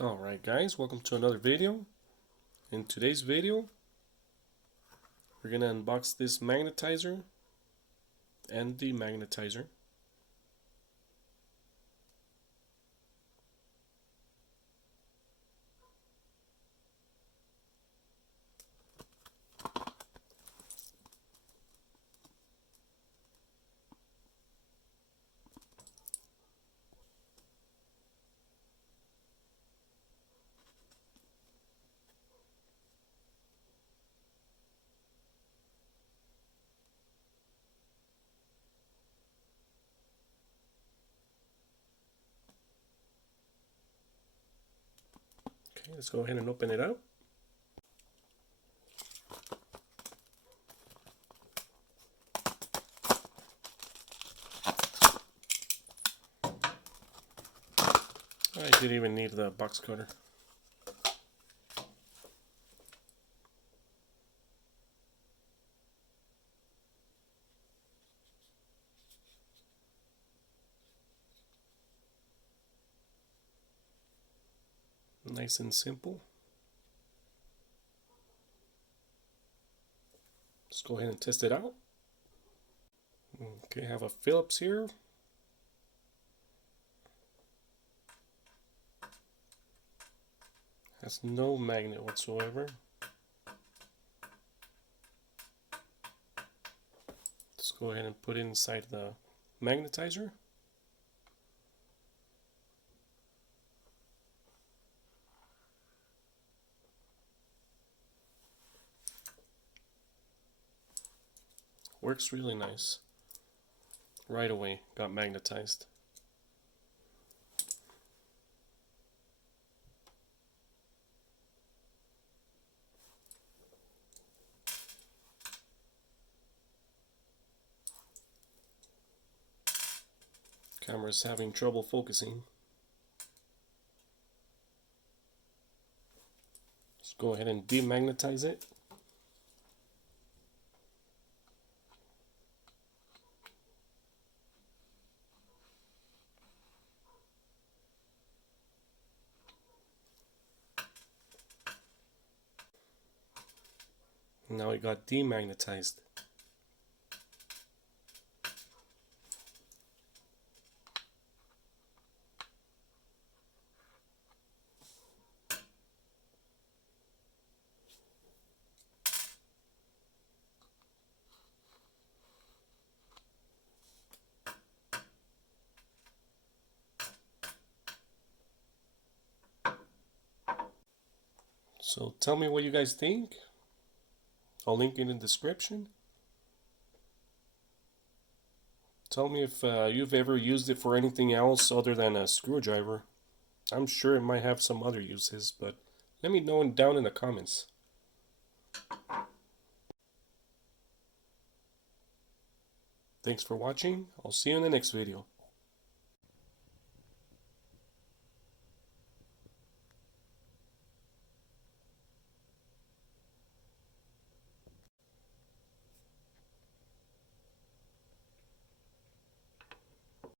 Alright guys, welcome to another video. In today's video, we're going to unbox this magnetizer and demagnetizer. Okay, let's go ahead and open it up. I didn't even need the box cutter. Nice and simple. Let's go ahead and test it out. Okay, I have a Phillips here. Has no magnet whatsoever. Let's go ahead and put it inside the magnetizer. Works really nice. Right away, got magnetized. Camera's having trouble focusing. Let's go ahead and demagnetize it. Now it got demagnetized. So tell me what you guys think. I'll link it in the description. Tell me if you've ever used it for anything else other than a screwdriver. I'm sure it might have some other uses, but let me know down in the comments. Thanks for watching. I'll see you in the next video.